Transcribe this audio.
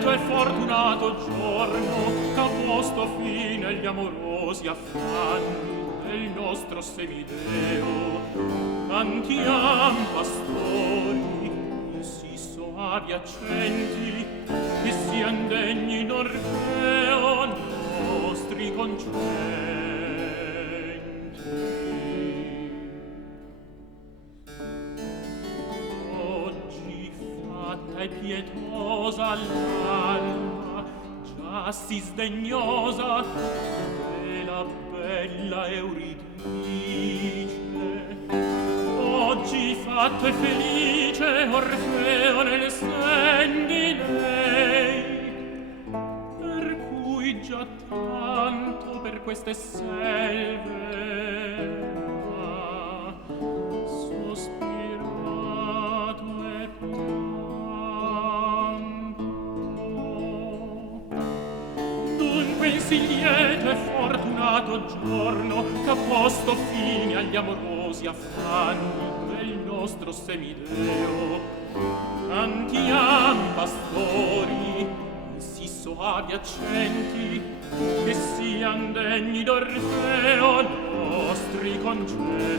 lieto e fortunato giorno che ha posto fine agli amorosi affanni del nostro semideo. Cantiam pastori, sì soavi accenti, che sian degni d'Orfeo nostri concenti. E pietosa l'alma, già si sdegnosa della bella Euridice. Oggi fatto e felice Orfeo nel sen di lei, per cui già tanto per queste selve ha sospirato e quel sì lieto e fortunato giorno che ha posto fine agli amorosi affanni del nostro semideo. Cantiam pastori, sì soavi accenti, che sian degni d'Orfeo nostri concenti.